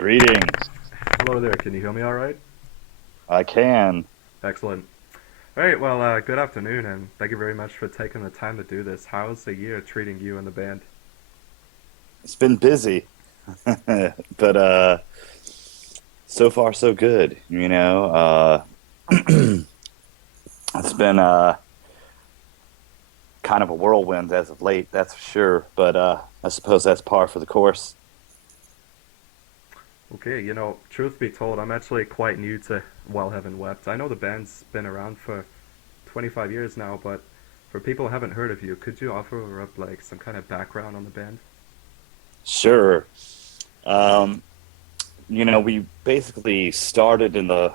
Greetings. Hello there. Can you hear me all right? I can. Excellent. All right. Well, good afternoon, and thank you very much for taking the time to do this. How's the year treating you and the band? It's been busy, but so far so good. It's been kind of a whirlwind as of late, that's for sure. But I suppose that's par for the course. Okay. Truth be told, I'm actually quite new to While Heaven Wept. I know the band's been around for 25 years now, but for people who haven't heard of you, could you offer up like some kind of background on the band? Sure. Um, we basically started in the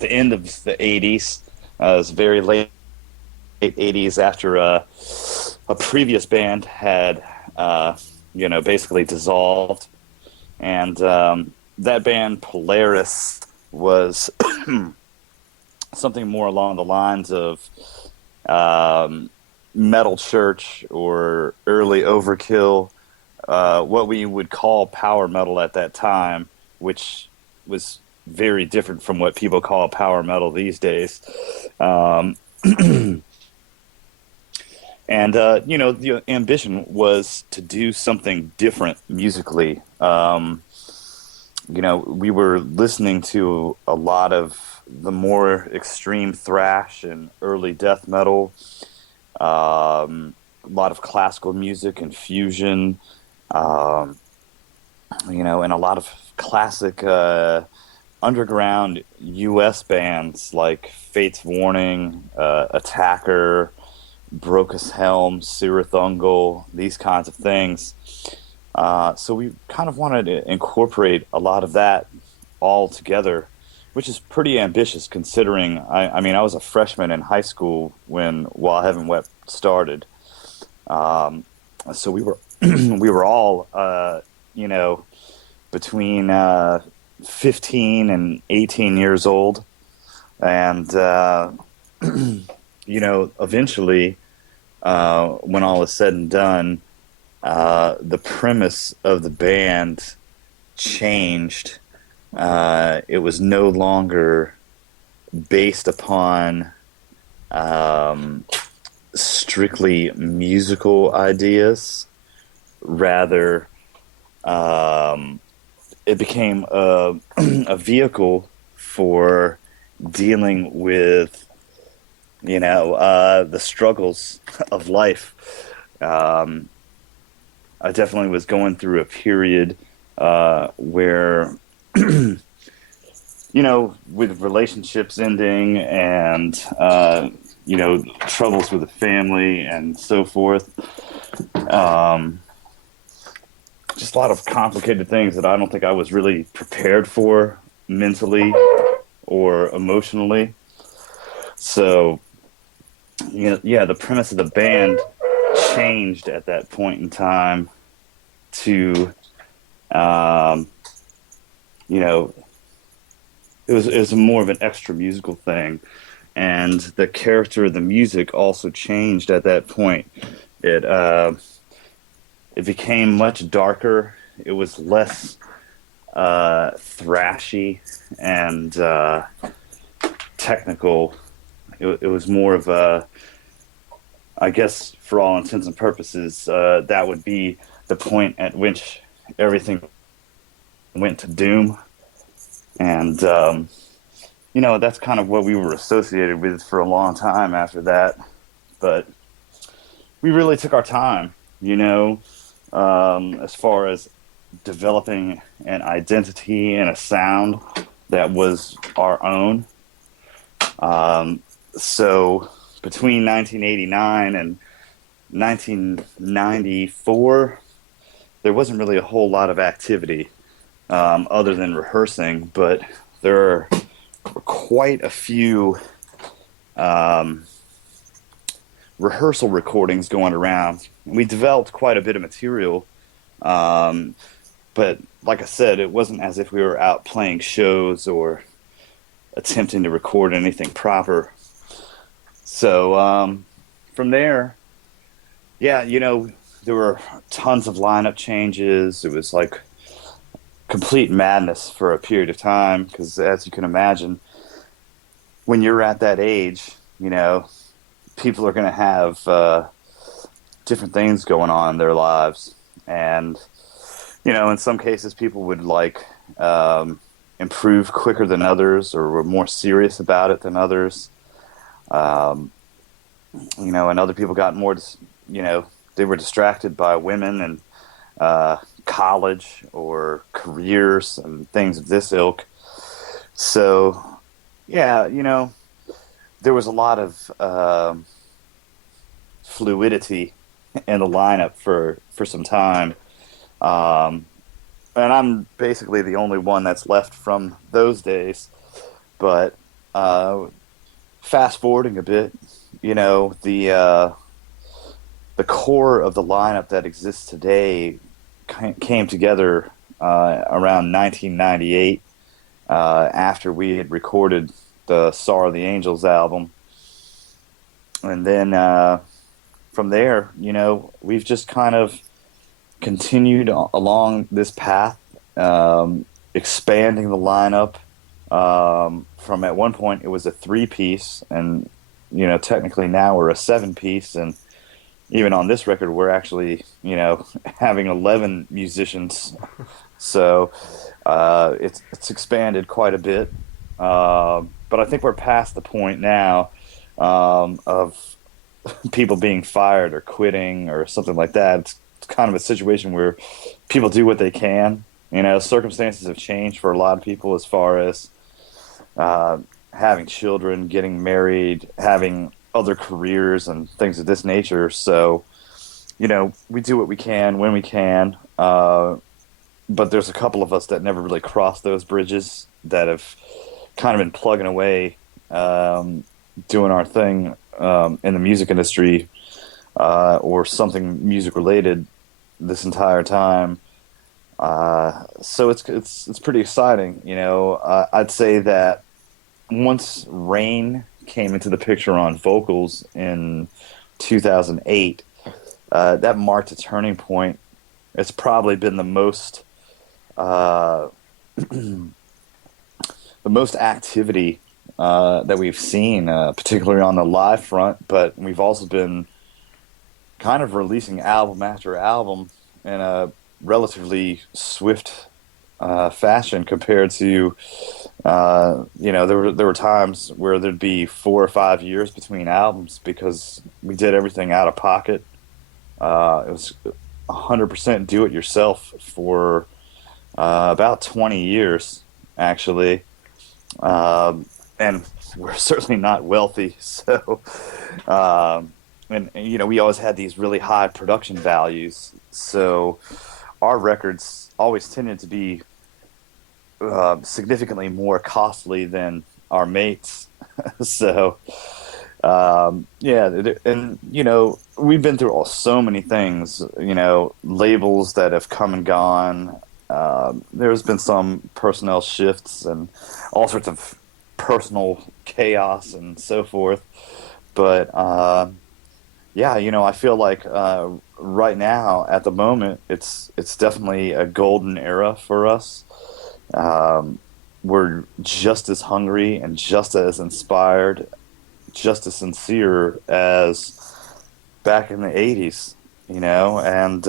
end of the '80s. It was very late '80s after a previous band had basically dissolved. And that band, Polaris, was something more along the lines of metal church or early overkill, what we would call power metal at that time, which was very different from what people call power metal these days. Um, and the ambition was to do something different musically. We were listening to a lot of the more extreme thrash and early death metal, a lot of classical music and fusion, um, and a lot of classic underground U.S. bands like Fate's Warning, Attacker, Brocus Helm, Sirathungal, these kinds of things. So we kind of wanted to incorporate a lot of that all together, which is pretty ambitious considering I was a freshman in high school when While Heaven Wept started. Um, so we were we were all between 15 and 18 years old, and eventually, when all is said and done, the premise of the band changed. It was no longer based upon um, strictly musical ideas. Rather, um, it became a vehicle for dealing with, the struggles of life. Um, I definitely was going through a period where, with relationships ending and, troubles with the family and so forth. Um, just a lot of complicated things that I don't think I was really prepared for mentally or emotionally. So, yeah, the premise of the band changed at that point in time to, um, you know, it was more of an extra musical thing, and the character of the music also changed at that point. It it became much darker. It was less thrashy and technical. It was more of a, I guess, for all intents and purposes, that would be the point at which everything went to doom. And, that's kind of what we were associated with for a long time after that. But we really took our time, as far as developing an identity and a sound that was our own. So between 1989 and 1994, there wasn't really a whole lot of activity other than rehearsing, but there were quite a few um, rehearsal recordings going around. We developed quite a bit of material, um, but like I said, it wasn't as if we were out playing shows or attempting to record anything proper. So from there, yeah, there were tons of lineup changes. It was like complete madness for a period of time because, as you can imagine, when you're at that age, people are going to have different things going on in their lives, and in some cases, people would improve quicker than others, or were more serious about it than others. Um, and other people got more, they were distracted by women and college or careers and things of this ilk. So, yeah, there was a lot of fluidity in the lineup for some time. Um, and I'm basically the only one that's left from those days. But uh, fast forwarding a bit, the core of the lineup that exists today came together around 1998 after we had recorded the Sorrow of the Angels album. And then from there, we've just kind of continued along this path, expanding the lineup. From at one point, it was a three-piece, and technically now we're a seven-piece, and even on this record, we're actually having 11 musicians. So it's expanded quite a bit, but I think we're past the point now of people being fired or quitting or something like that. It's kind of a situation where people do what they can. Circumstances have changed for a lot of people as far as having children, getting married, having other careers, and things of this nature. So, we do what we can when we can. But there's a couple of us that never really crossed those bridges that have kind of been plugging away, doing our thing in the music industry or something music related this entire time. So it's pretty exciting. I'd say that once Rain came into the picture on vocals in 2008, that marked a turning point. It's probably been the most the most activity that we've seen, particularly on the live front. But we've also been kind of releasing album after album in a relatively swift fashion compared to there were times where there'd be 4 or 5 years between albums because we did everything out of pocket. It was 100% do it yourself for about 20 years, actually. And we're certainly not wealthy, so and we always had these really high production values, so our records always tended to be significantly more costly than our mates. So yeah, and we've been through so many things, labels that have come and gone. There's been some personnel shifts and all sorts of personal chaos and so forth. But yeah, I feel like right now, at the moment, it's definitely a golden era for us. We're just as hungry and just as inspired, just as sincere as back in the 80s, and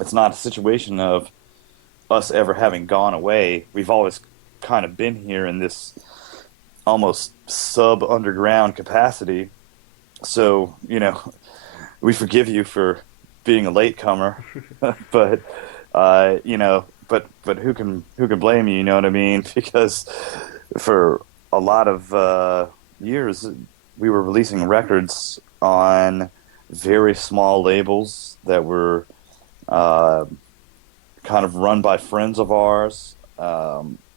it's not a situation of us ever having gone away. We've always kind of been here in this almost sub underground capacity. So, we forgive you for being a latecomer, but but who can blame you? You know what I mean? Because for a lot of years, we were releasing records on very small labels that were kind of run by friends of ours.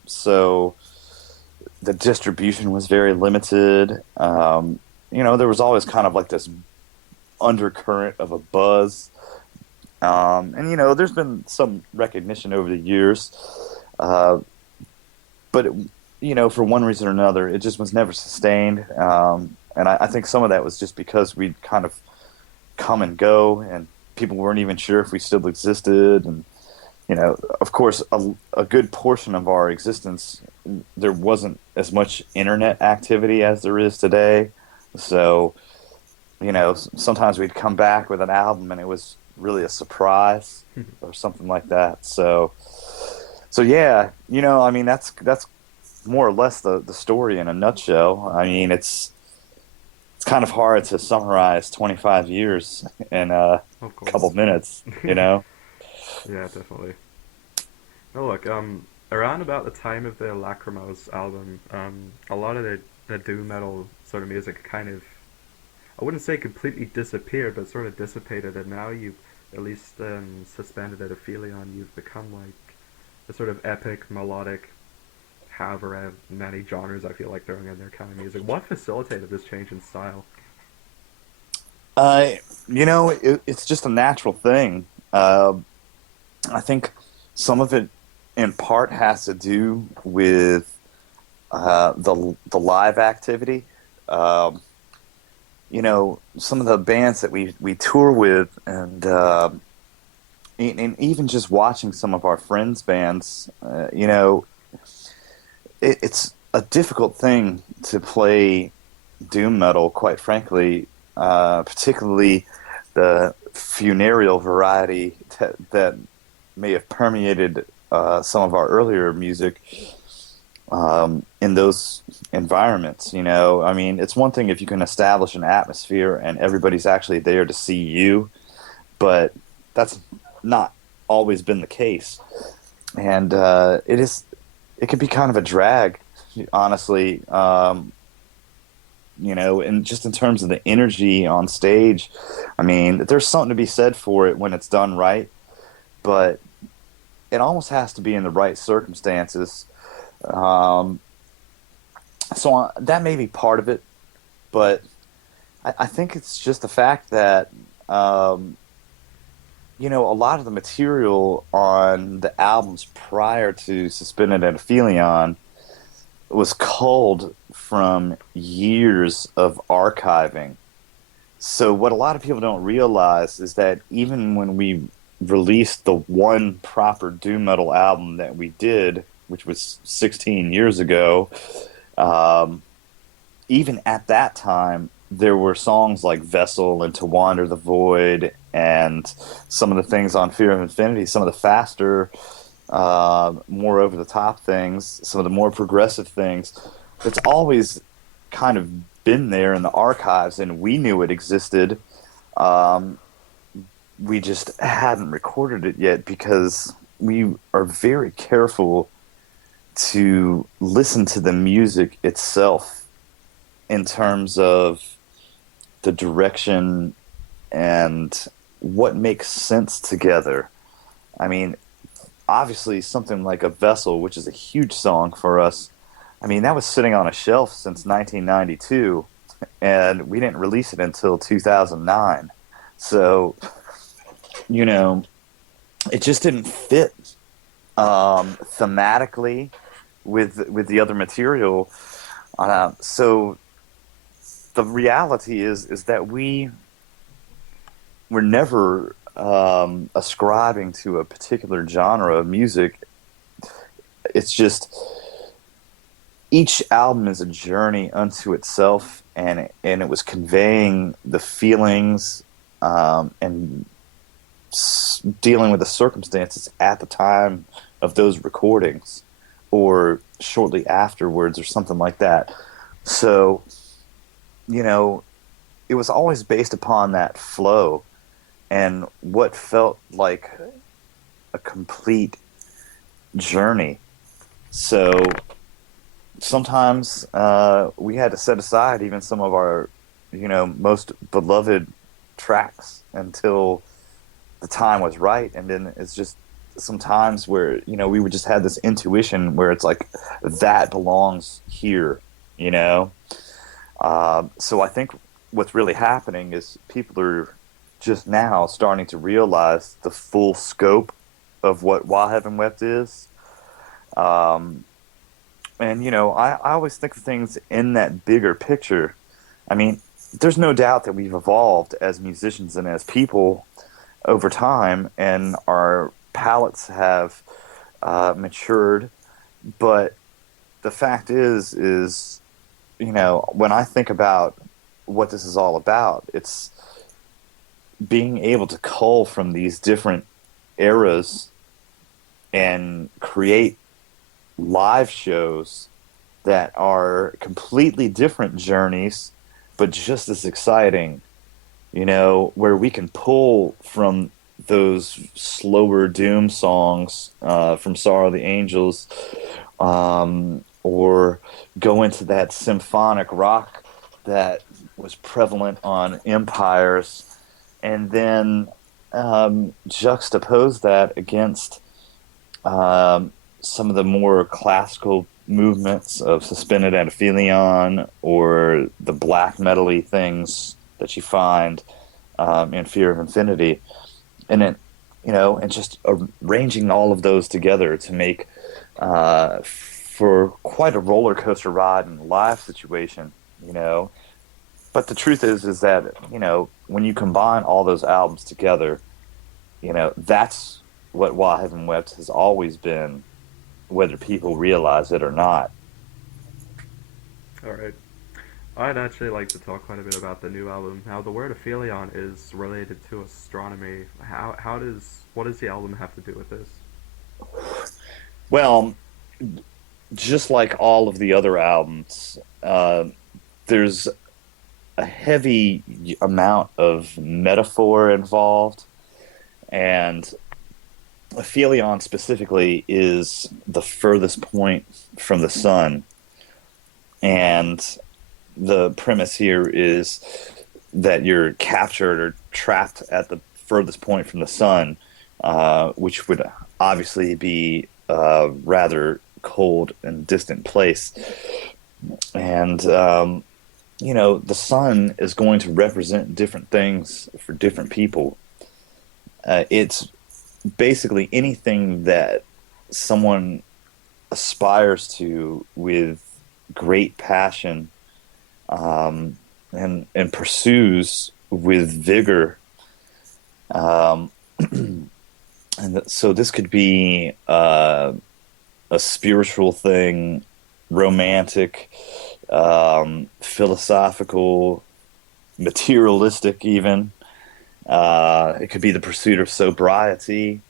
So the distribution was very limited. There was always kind of like this undercurrent of a buzz. And there's been some recognition over the years, but for one reason or another, it just was never sustained. And I think some of that was just because we'd kind of come and go, and people weren't even sure if we still existed. And of course, a good portion of our existence, there wasn't as much internet activity as there is today. So, sometimes we'd come back with an album and it was really a surprise or something like that. So yeah, I mean, that's more or less the story in a nutshell. I mean, it's kind of hard to summarize 25 years in a Of couple course. minutes. Yeah, definitely. No, look, around about the time of the Lacrimose album, a lot of the doom metal sort of music kind of, I wouldn't say completely disappeared, but sort of dissipated, and now you've at least suspended at Aphelion, you've become like a sort of epic, melodic, however many genres I feel like throwing in their kind of music. What facilitated this change in style? Uh, it's just a natural thing. I think some of it, in part, has to do with the live activity. Um, some of the bands that we tour with, and even just watching some of our friends' bands, it's a difficult thing to play doom metal, quite frankly, particularly the funereal variety that may have permeated some of our earlier music in those environments. I mean, it's one thing if you can establish an atmosphere and everybody's actually there to see you, but that's not always been the case, and it can be kind of a drag, honestly. And just in terms of the energy on stage, I mean, there's something to be said for it when it's done right, but it almost has to be in the right circumstances. Um, that may be part of it, but I think it's just the fact that, um, a lot of the material on the albums prior to Suspended at Aphelion was culled from years of archiving. So what a lot of people don't realize is that even when we released the one proper doom metal album that we did, which was 16 years ago, um, even at that time, there were songs like Vessel and To Wander the Void and some of the things on Fear of Infinity, some of the faster, more over the top things, some of the more progressive things. It's always kind of been there in the archives, and we knew it existed. Um, we just hadn't recorded it yet because we are very careful to listen to the music itself in terms of the direction and what makes sense together. I mean, obviously, something like A Vessel, which is a huge song for us, I mean, that was sitting on a shelf since 1992, and we didn't release it until 2009. So, you know, it just didn't fit thematically with the other material. So the reality is that we were never ascribing to a particular genre of music. It's just each album is a journey unto itself, and it was conveying the feelings and dealing with the circumstances at the time of those recordings, or shortly afterwards, or something like that. So, you know, it was always based upon that flow and what felt like a complete journey. So sometimes we had to set aside even some of our, most beloved tracks until the time was right. And then it's just sometimes where, we would just have this intuition where it's like, that belongs here, you know? So I think what's really happening is people are just now starting to realize the full scope of what While Heaven Wept is. Um, and, I always think of things in that bigger picture. I mean, there's no doubt that we've evolved as musicians and as people over time, and our palates have matured. But the fact is, when I think about what this is all about, it's being able to cull from these different eras and create live shows that are completely different journeys, but just as exciting, where we can pull from those slower doom songs from Sorrow of the Angels, or go into that symphonic rock that was prevalent on Empires, and then juxtapose that against some of the more classical movements of Suspended at Aphelion, or the black metal-y things that you find in Fear of Infinity, and and just arranging all of those together to make for quite a roller coaster ride in a live situation, you know. But the truth is that when you combine all those albums together, that's what While Heaven Wept has always been, whether people realize it or not. All right. I'd actually like to talk quite a bit about the new album. Now, the word Aphelion is related to astronomy. What does the album have to do with this? Well, just like all of the other albums, there's a heavy amount of metaphor involved, and Aphelion specifically is the furthest point from the sun. And the premise here is that you're captured or trapped at the furthest point from the sun, which would obviously be a rather cold and distant place. And, the sun is going to represent different things for different people. It's basically anything that someone aspires to with great passion, and pursues with vigor. Um, so this could be a spiritual thing, romantic, philosophical, materialistic, even. It could be the pursuit of sobriety,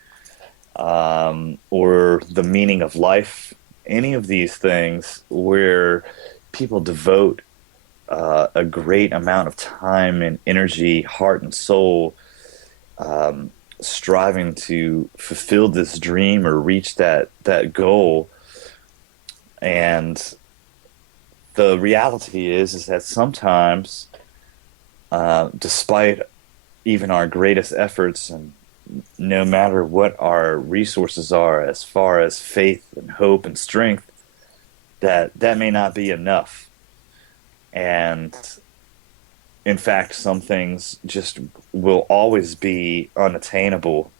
or the meaning of life. Any of these things where people devote a great amount of time and energy, heart and soul, striving to fulfill this dream or reach that goal. And the reality is that sometimes, despite even our greatest efforts, and no matter what our resources are as far as faith and hope and strength, that may not be enough. And in fact, some things just will always be unattainable,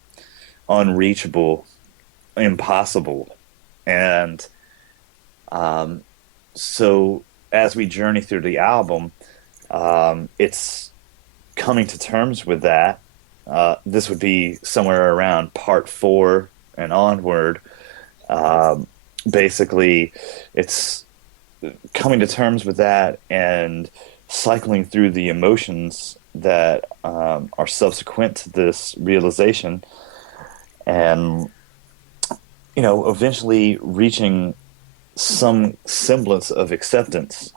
unreachable, impossible. And so as we journey through the album, it's coming to terms with that. This would be somewhere around part 4 and onward. Um, Basically, it's coming to terms with that and cycling through the emotions that are subsequent to this realization, and eventually reaching some semblance of acceptance,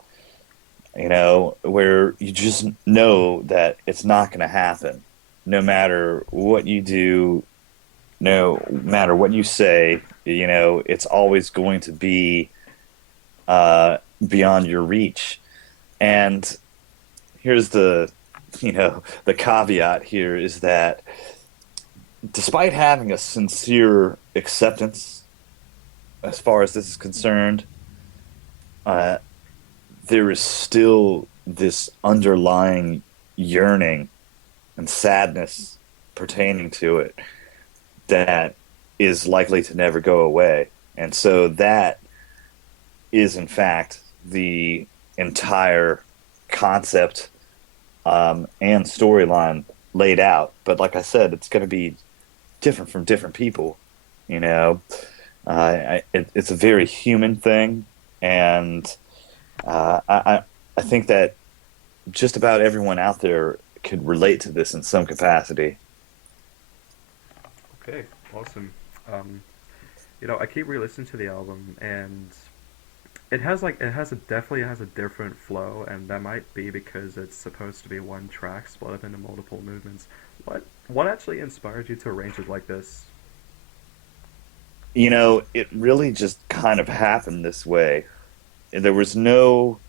where you just know that it's not going to happen, no matter what you do, no matter what you say. It's always going to be beyond your reach. And here's the caveat here is that despite having a sincere acceptance as far as this is concerned, uh, there is still this underlying yearning and sadness pertaining to it that is likely to never go away. And so that is, in fact, the entire concept, and storyline laid out. But like I said, it's going to be different from different people. You know, it's a very human thing, and I think that just about everyone out there could relate to this in some capacity. Okay, awesome. Um, I keep re-listening to the album, and it definitely has a different flow, and that might be because it's supposed to be one track split up into multiple movements. What actually inspired you to arrange it like this? It really just kind of happened this way. There was no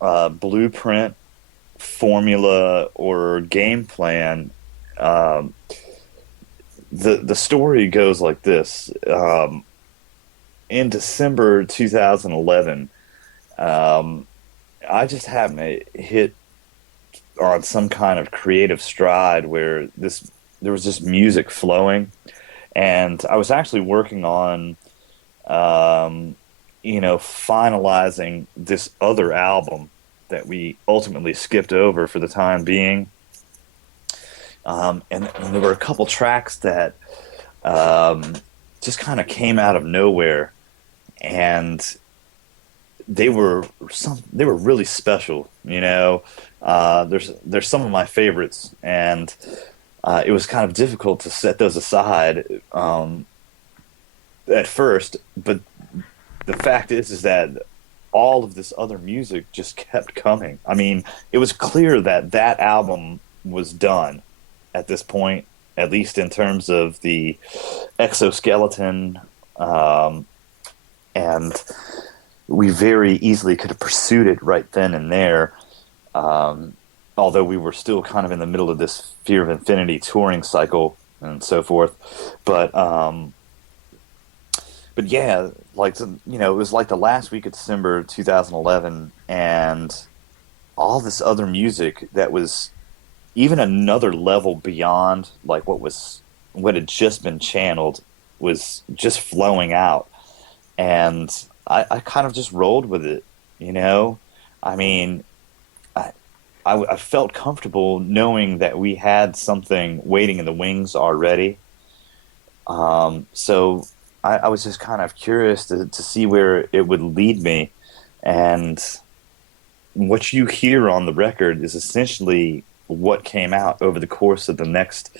blueprint, formula, or game plan. Um, the story goes like this. In December 2011, um, I just happened to hit on some kind of creative stride where there was just music flowing, and I was actually working on um, finalizing this other album that we ultimately skipped over for the time being. And there were a couple tracks that um, just kind of came out of nowhere, and they were really special. There's some of my favorites, and it was kind of difficult to set those aside at first. But the fact is that all of this other music just kept coming. I mean, it was clear that that album was done at this point, at least in terms of the exoskeleton, um, and we very easily could have pursued it right then and there. Um, Although we were still kind of in the middle of this Fear of Infinity touring cycle and so forth, but but yeah, it was like the last week of December 2011, and all this other music that was even another level beyond like what had just been channeled was just flowing out, and I kind of just rolled with it, you know. I mean, I, I felt comfortable knowing that we had something waiting in the wings already. So I was just kind of curious to see where it would lead me. And what you hear on the record is essentially what came out over the course of the next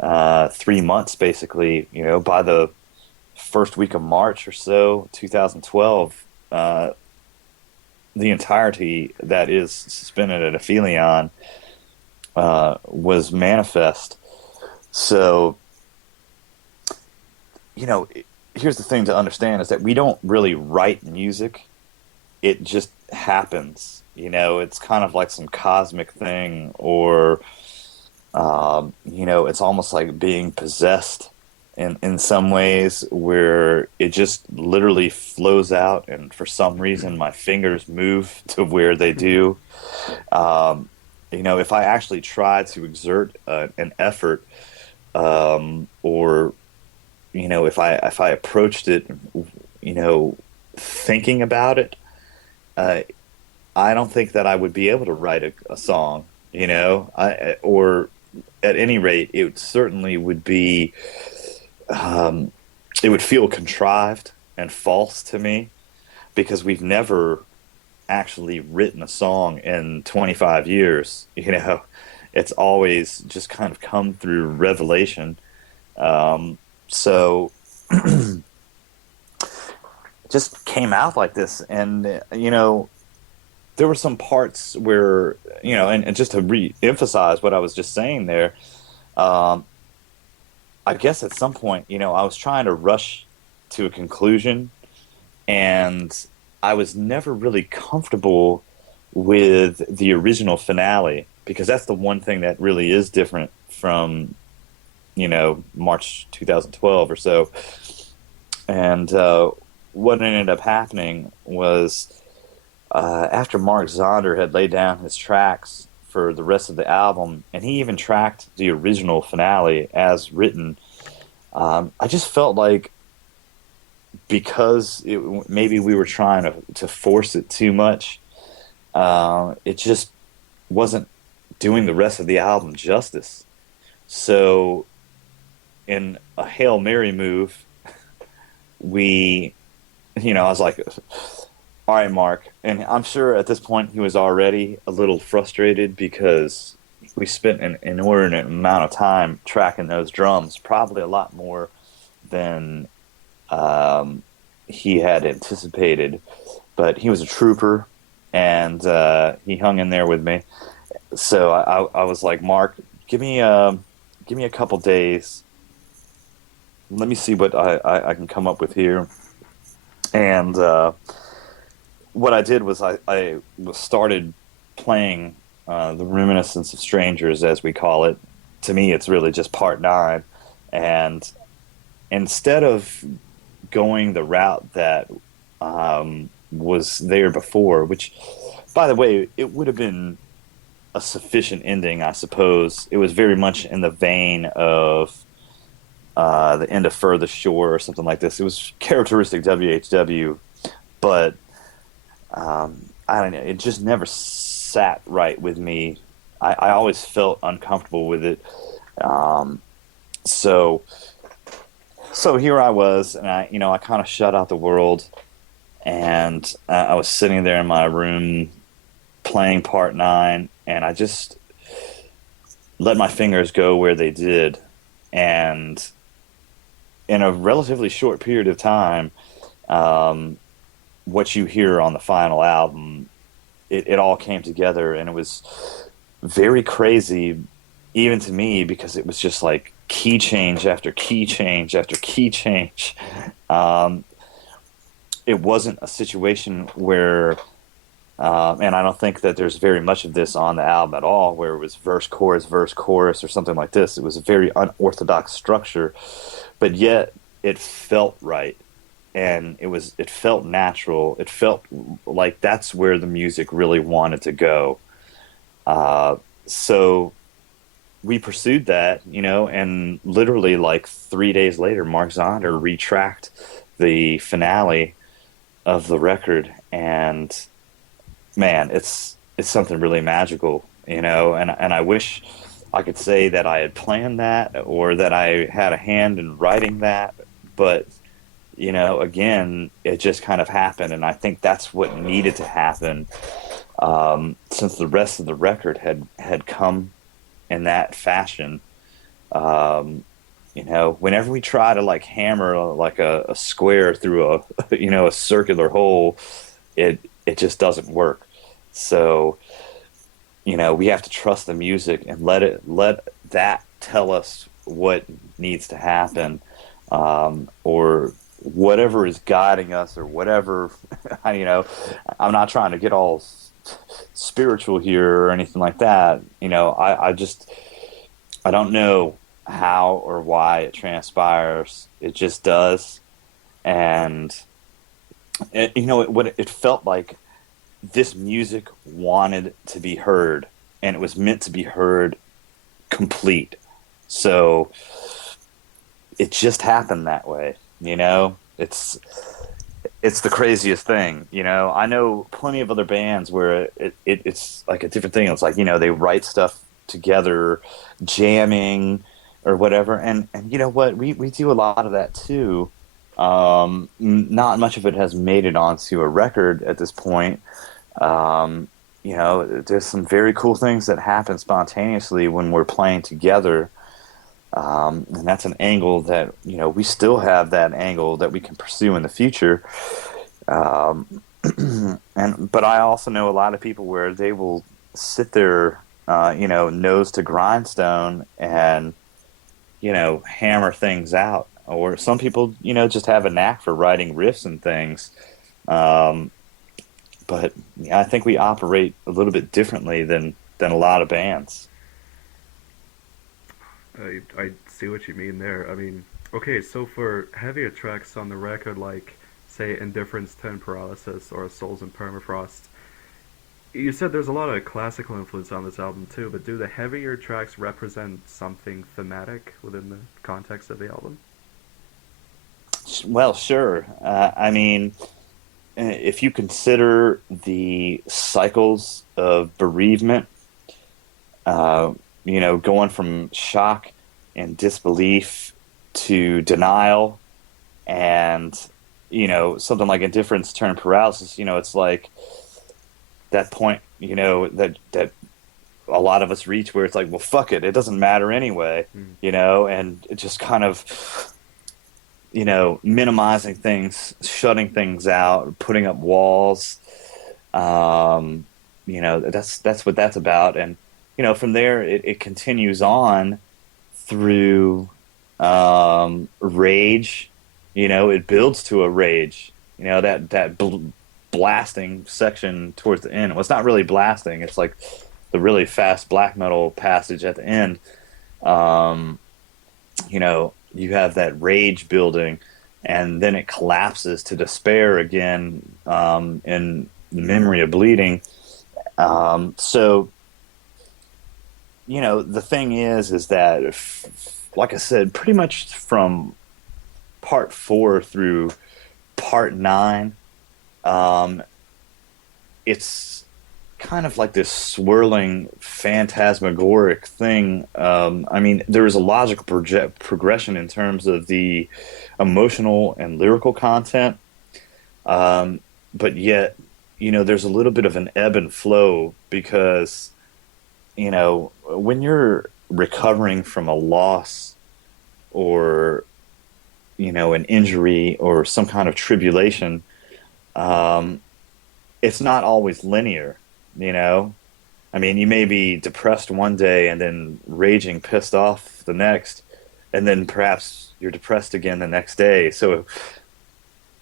3 months, basically. By the first week of March or so, 2012, the entirety that is suspended at Aphelion was manifest. So, you know, here's the thing to understand is that we don't really write music. It just happens. It's kind of like some cosmic thing, or, it's almost like being possessed in some ways where it just literally flows out. And for some reason, my fingers move to where they do. Um, if I actually try to exert an effort, or if I approached it, you know, thinking about it, uh, I don't think that I would be able to write a song. Or at any rate, it certainly would be. Um, it would feel contrived and false to me because we've never actually written a song in 25 years. It's always just kind of come through revelation. So just came out like this. And, there were some parts where, and just to re emphasize what I was just saying there, um, I guess at some point, I was trying to rush to a conclusion, and I was never really comfortable with the original finale because that's the one thing that really is different from March 2012 or so. And what ended up happening was after Mark Zonder had laid down his tracks for the rest of the album, and he even tracked the original finale as written. I just felt like because maybe we were trying to force it too much, it just wasn't doing the rest of the album justice. So in a Hail Mary move, we, I was like, all right, Mark. And I'm sure at this point he was already a little frustrated because we spent an inordinate amount of time tracking those drums, probably a lot more than um, he had anticipated. But he was a trooper, and he hung in there with me. So I was like, Mark, give me a couple days. Let me see what I can come up with here. And what I did was I started playing the Reminiscence of Strangers, as we call it. To me, it's really just part nine. And instead of going the route that was there before, which, by the way, it would have been a sufficient ending, I suppose. It was very much in the vein of the end of Furthest Shore or something like this. It was characteristic WHW, but I don't know. It just never sat right with me. I always felt uncomfortable with it. Um, so so here I was, and I kind of shut out the world, and I was sitting there in my room playing part nine, and I just let my fingers go where they did, and in a relatively short period of time, um, what you hear on the final album, it all came together, and it was very crazy, even to me, because it was just like key change after key change after key change. Um, it wasn't a situation where, and I don't think that there's very much of this on the album at all, where it was verse, chorus, or something like this. It was a very unorthodox structure, but yet it felt right. And it felt natural. It felt like that's where the music really wanted to go. So we pursued that, and literally like 3 days later, Mark Zonder retracked the finale of the record, and man, it's something really magical, and I wish I could say that I had planned that or that I had a hand in writing that, but again, it just kind of happened, and I think that's what needed to happen, since the rest of the record had come in that fashion. Um, Whenever we try to like hammer like a square through a a circular hole, it just doesn't work. So we have to trust the music and let that tell us what needs to happen, or whatever is guiding us, or whatever. I'm not trying to get all spiritual here or anything like that. I don't know how or why it transpires. It just does. And it felt like this music wanted to be heard, and it was meant to be heard complete. So it just happened that way. It's the craziest thing. I know plenty of other bands where it's like a different thing. It's like, they write stuff together, jamming or whatever. And you know what? We do a lot of that too. Not much of it has made it onto a record at this point. Um, there's some very cool things that happen spontaneously when we're playing together. And that's an angle that, we still have that angle that we can pursue in the future. Um, but I also know a lot of people where they will sit there, nose to grindstone and, hammer things out. Or some people, just have a knack for writing riffs and things. Um, but I think we operate a little bit differently than a lot of bands. I see what you mean there. I mean, okay, so for heavier tracks on the record, like, say, Indifference, Tone Paralysis, or Souls in Permafrost, you said there's a lot of classical influence on this album too, but do the heavier tracks represent something thematic within the context of the album? Well, sure. I mean, if you consider the cycles of bereavement, going from shock and disbelief to denial, and something like indifference turned paralysis. It's like that point, that a lot of us reach where it's like, well, fuck it, it doesn't matter anyway, Mm. and it just kind of, minimizing things, shutting things out, putting up walls. um that's what that's about. And from there it continues on through rage. It builds to a rage. That blasting section towards the end. Well, it's not really blasting. It's like the really fast black metal passage at the end. Um, you have that rage building, and then it collapses to despair again, in the memory of bleeding. So the thing is that, like I said, pretty much from part 4 through part 9, um, it's kind of like this swirling phantasmagoric thing. I mean, there is a logical progression in terms of the emotional and lyrical content, um, but yet, there's a little bit of an ebb and flow because, when you're recovering from a loss, or an injury or some kind of tribulation, um, it's not always linear. You know, I mean, you may be depressed one day and then raging, pissed off the next, and then perhaps you're depressed again the next day. So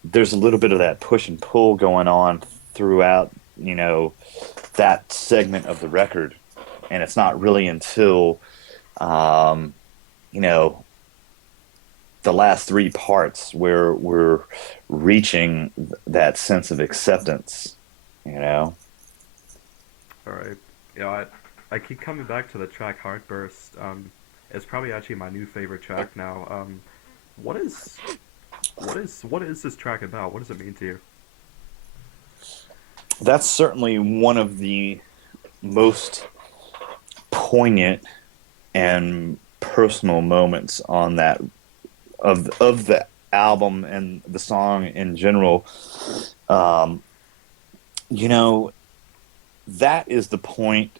there's a little bit of that push and pull going on throughout, that segment of the record. And it's not really until, um, you know, the last three parts where we're reaching that sense of acceptance, you know? All right. Yeah, I keep coming back to the track Heartburst. It's probably actually my new favorite track now. What is what is this track about? What does it mean to you? That's certainly one of the most poignant and personal moments on that of the album and the song in general. Um, you know, that is the point.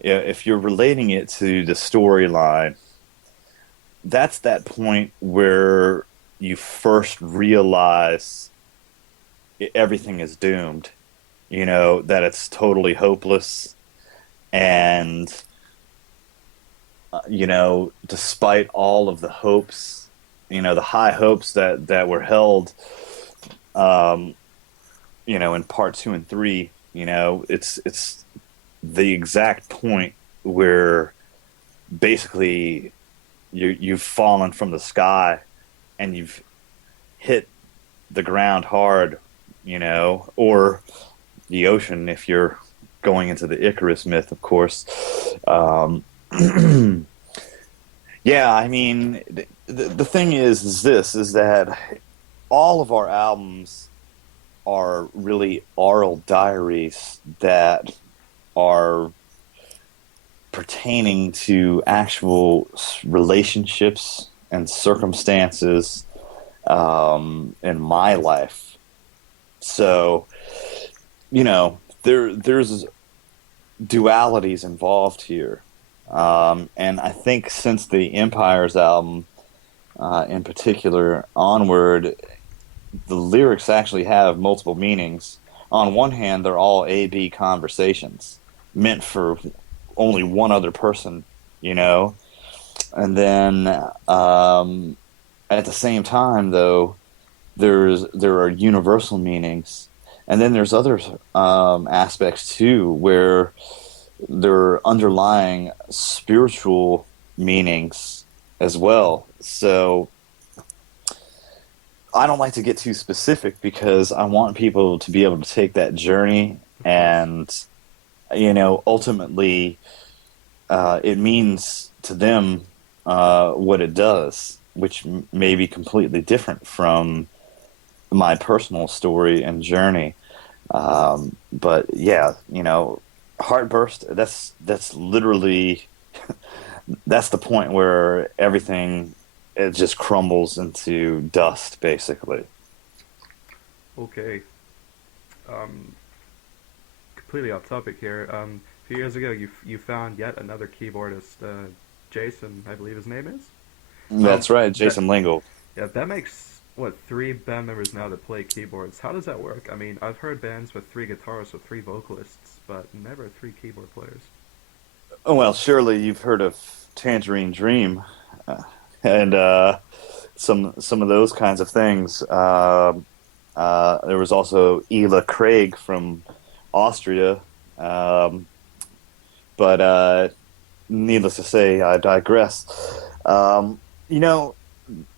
If you're relating it to the storyline, that's that point where you first realize everything is doomed. That it's totally hopeless, and despite all of the hopes, the high hopes that were held, um, in part 2 and 3, it's the exact point where basically you've fallen from the sky and you've hit the ground hard, or the ocean if you're going into the Icarus myth, of course. Um, yeah, I mean, the thing is this is that all of our albums are really oral diaries that are pertaining to actual relationships and circumstances, in my life. So, there's dualities involved here. And I think since the Empires album, in particular, onward, the lyrics actually have multiple meanings. On one hand, they're all A-B conversations meant for only one other person, you know? And then, at the same time, though, there are universal meanings. And then there's other, aspects, too, where there are underlying spiritual meanings as well. So I don't like to get too specific because I want people to be able to take that journey, Of course. and ultimately, it means to them, what it does, which may be completely different from my personal story and journey. But yeah, Heartburst. That's literally that's the point where everything. it just crumbles into dust, basically. Okay. Um, Completely off topic here. A few years ago, you found yet another keyboardist, Jason, I believe his name is. Um, That's right, that Jason Lingle. Yeah, that makes what three band members now that play keyboards. How does that work? I mean, I've heard bands with three guitarists or three vocalists, but never three keyboard players. Oh, well, surely you've heard of Tangerine Dream, uh, and some of those kinds of things. There was also Ela Craig from Austria, um, but needless to say, I digress. Um, you know,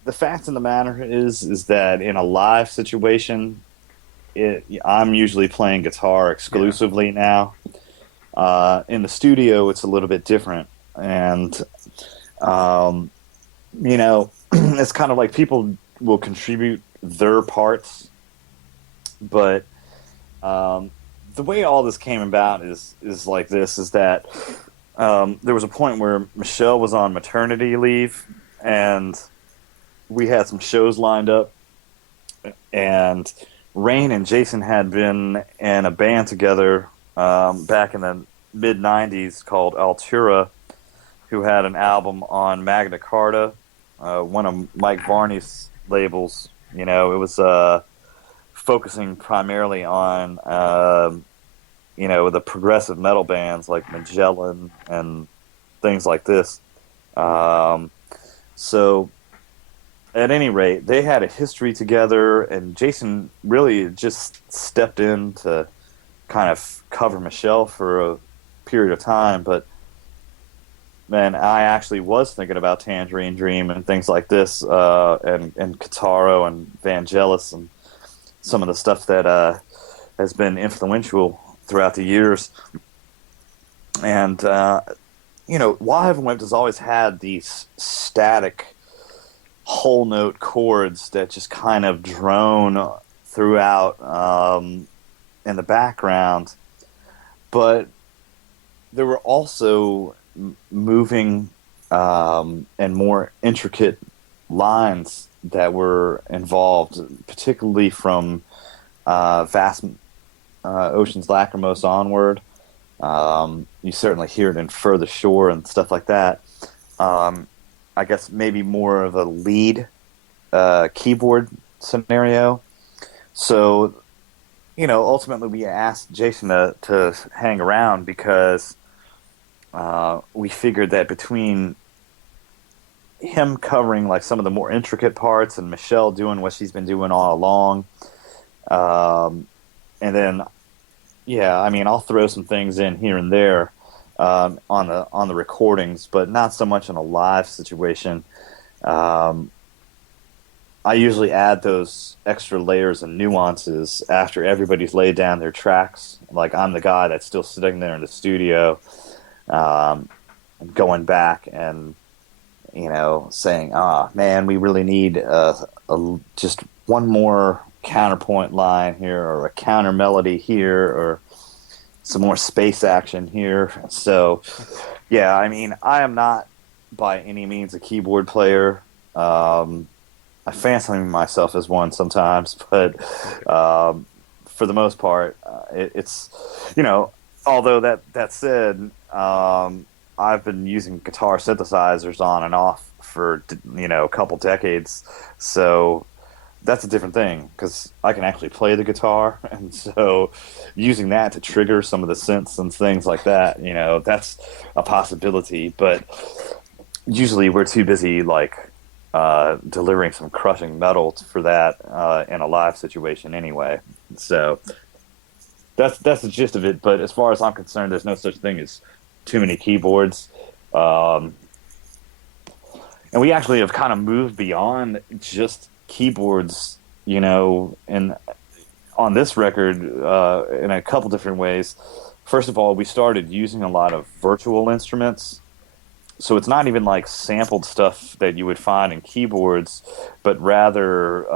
the fact of the matter is that in a live situation, I'm usually playing guitar Yeah. exclusively now. In the studio, it's a little bit different, and um, it's kind of like people will contribute their parts, but um, the way all this came about is like this: is that there was a point where Michelle was on maternity leave, and we had some shows lined up, and Rain and Jason had been in a band together back in the mid '90s called Altura, who had an album on Magna Carta, one of Mike Varney's labels. It was focusing primarily on the progressive metal bands like Magellan and things like this. Um, so at any rate, they had a history together, and Jason really just stepped in to kind of cover Michelle for a period of time. But man, I actually was thinking about Tangerine Dream and things like this, and Kataro and Vangelis and some of the stuff that has been influential throughout the years. And While Heaven Wept has always had these static whole note chords that just kind of drone throughout in the background, but there were also moving and more intricate lines that were involved, particularly from Vast Oceans Lacrimose onward. You certainly hear it in Further Shore and stuff like that. Um, I guess maybe more of a lead keyboard scenario. So, ultimately we asked Jason to hang around because we figured that between him covering like some of the more intricate parts and Michelle doing what she's been doing all along, um, and then yeah, I mean I'll throw some things in here and there on the recordings, but not so much in a live situation. Um, I usually add those extra layers and nuances after everybody's laid down their tracks. Like I'm the guy that's still sitting there in the studio, um, going back and saying, "Ah, man, we really need just one more counterpoint line here, or a counter melody here, or some more space action here." So, yeah, I mean, I am not by any means a keyboard player. I fancy myself as one sometimes, but for the most part, it's you know. Although that said, I've been using guitar synthesizers on and off for a couple decades, so that's a different thing because I can actually play the guitar, and so using that to trigger some of the synths and things like that, that's a possibility. But usually we're too busy like delivering some crushing metal for that in a live situation anyway. So that's the gist of it. But as far as I'm concerned, there's no such thing as too many keyboards. Um, and we actually have kind of moved beyond just keyboards, and on this record in a couple different ways. First of all, we started using a lot of virtual instruments. So it's not even like sampled stuff that you would find in keyboards, but rather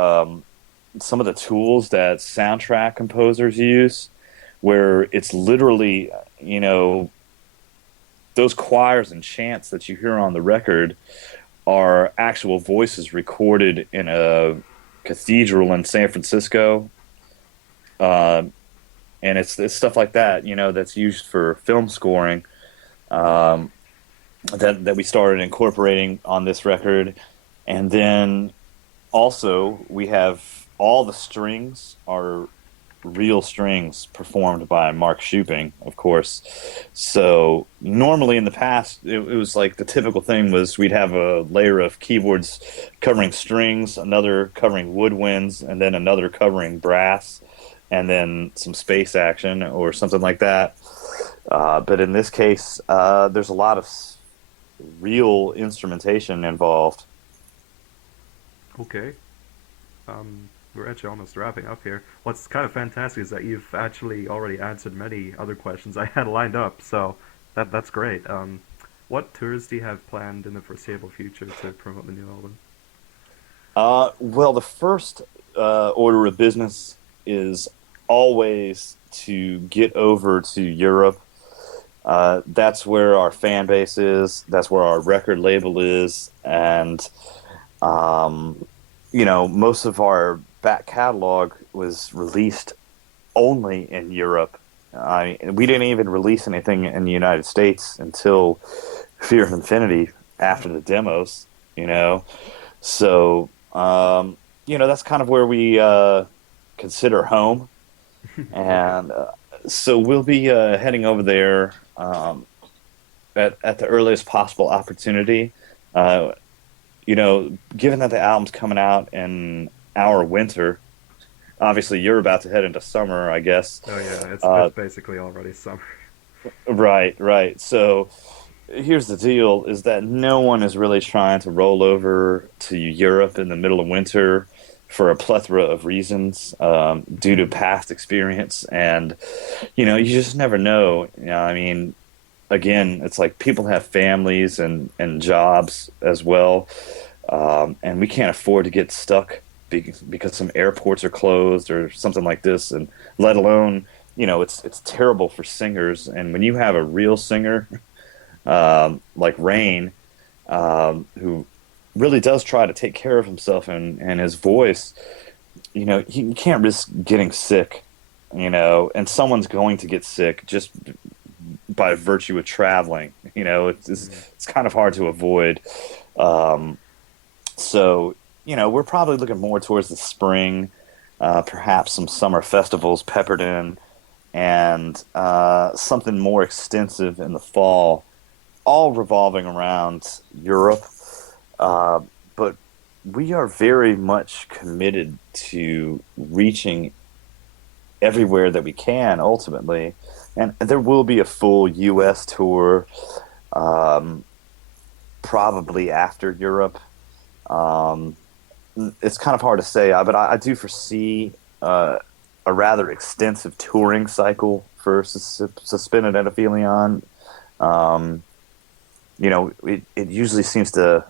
some of the tools that soundtrack composers use, where it's literally, those choirs and chants that you hear on the record are actual voices recorded in a cathedral in San Francisco. Uh, and it's stuff like that, that's used for film scoring, um, that we started incorporating on this record. And then also we have all the strings are real strings performed by Mark Shuping, of course. So normally in the past, it was like the typical thing was we'd have a layer of keyboards covering strings, another covering woodwinds, and then another covering brass, and then some space action or something like that. But in this case, there's a lot of real instrumentation involved. Okay. We're actually almost wrapping up here. What's kind of fantastic is that you've actually already answered many other questions I had lined up, so that's great. What tours do you have planned in the foreseeable future to promote the new album? Well, the first order of business is always to get over to Europe. That's where our fan base is. That's where our record label is, and um, most of our back catalog was released only in Europe. We didn't even release anything in the United States until Fear of Infinity after the demos. You know, so that's kind of where we consider home, Okay. and so we'll be heading over there at the earliest possible opportunity. Uh, Given that the album's coming out in our winter, obviously you're about to head into summer, I guess. Oh yeah, it's Uh, basically already summer. right, right. So here's the deal: is that no one is really trying to roll over to Europe in the middle of winter for a plethora of reasons, due to past experience, and you just never know. I mean, again, it's like people have families and jobs as well, and we can't afford to get stuck because some airports are closed or something like this, and let alone, it's terrible for singers. And when you have a real singer, like Rain, who really does try to take care of himself and his voice, you can't risk getting sick, and someone's going to get sick just by virtue of traveling. Mm. It's kind of hard to avoid. Um, so, we're probably looking more towards the spring, perhaps some summer festivals peppered in, and something more extensive in the fall, all revolving around Europe. Uh, but we are very much committed to reaching everywhere that we can ultimately. And there will be a full US tour, um, probably after Europe. Um, it's kind of hard to say, but I do foresee a rather extensive touring cycle for Suspended at Aphelion. Um, it usually seems to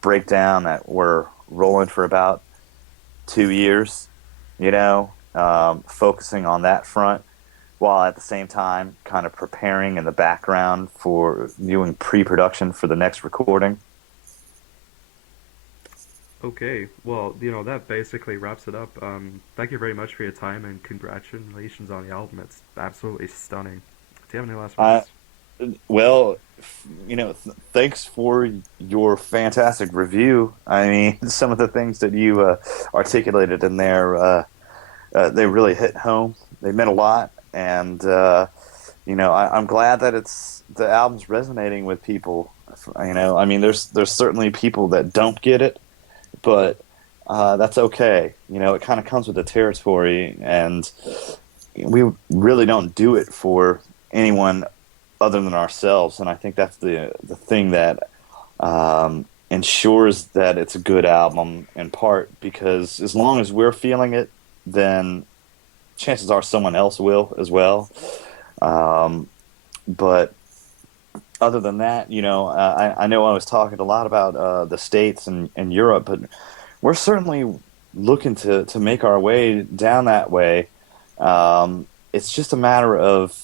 break down that we're rolling for about 2 years, focusing on that front while at the same time kind of preparing in the background for doing pre-production for the next recording. Okay, well, that basically wraps it up. Thank you very much for your time and congratulations on the album. It's absolutely stunning. Do you have any last I words? Well, thanks for your fantastic review. I mean, some of the things that you articulated in there, they really hit home. They meant a lot, and I'm glad that the album's resonating with people. I mean, there's certainly people that don't get it, but that's okay. It kind of comes with the territory, and we really don't do it for anyone other than ourselves. And I think that's the thing that ensures that it's a good album, in part because as long as we're feeling it, then chances are someone else will as well. Um, but other than that, I know I was talking a lot about the States and Europe, but we're certainly looking to make our way down that way. It's just a matter of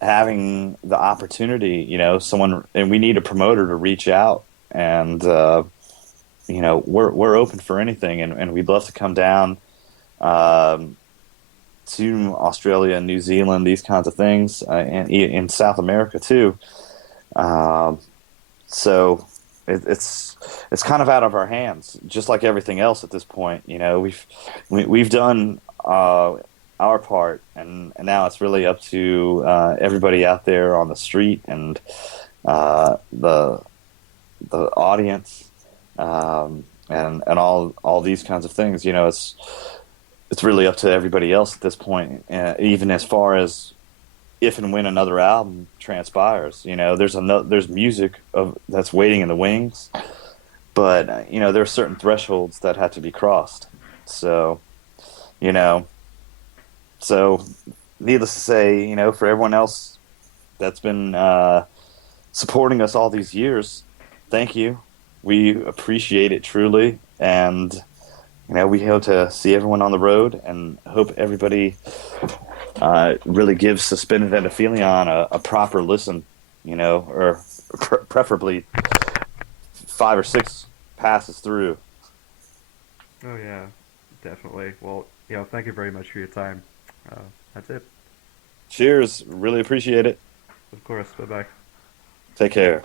having the opportunity, someone, and we need a promoter to reach out and we're open for anything, and we'd love to come down um, to Australia and New Zealand, these kinds of things, and in South America too. Um, so it's kind of out of our hands, just like everything else at this point. We've done our part, and now it's really up to everybody out there on the street and the audience, and all these kinds of things. It's really up to everybody else at this point, even as far as if and when another album transpires. There's music that's waiting in the wings, but there are certain thresholds that have to be crossed. So you know, so needless to say, for everyone else that's been supporting us all these years, thank you. We appreciate it truly, and we hope to see everyone on the road, and hope everybody really gives Suspended at Aphelion a proper listen, or preferably 5 or 6 passes through. Oh yeah, definitely. Well, thank you very much for your time. Uh, that's it. Cheers. Really appreciate it. Of course. Bye bye. Take care.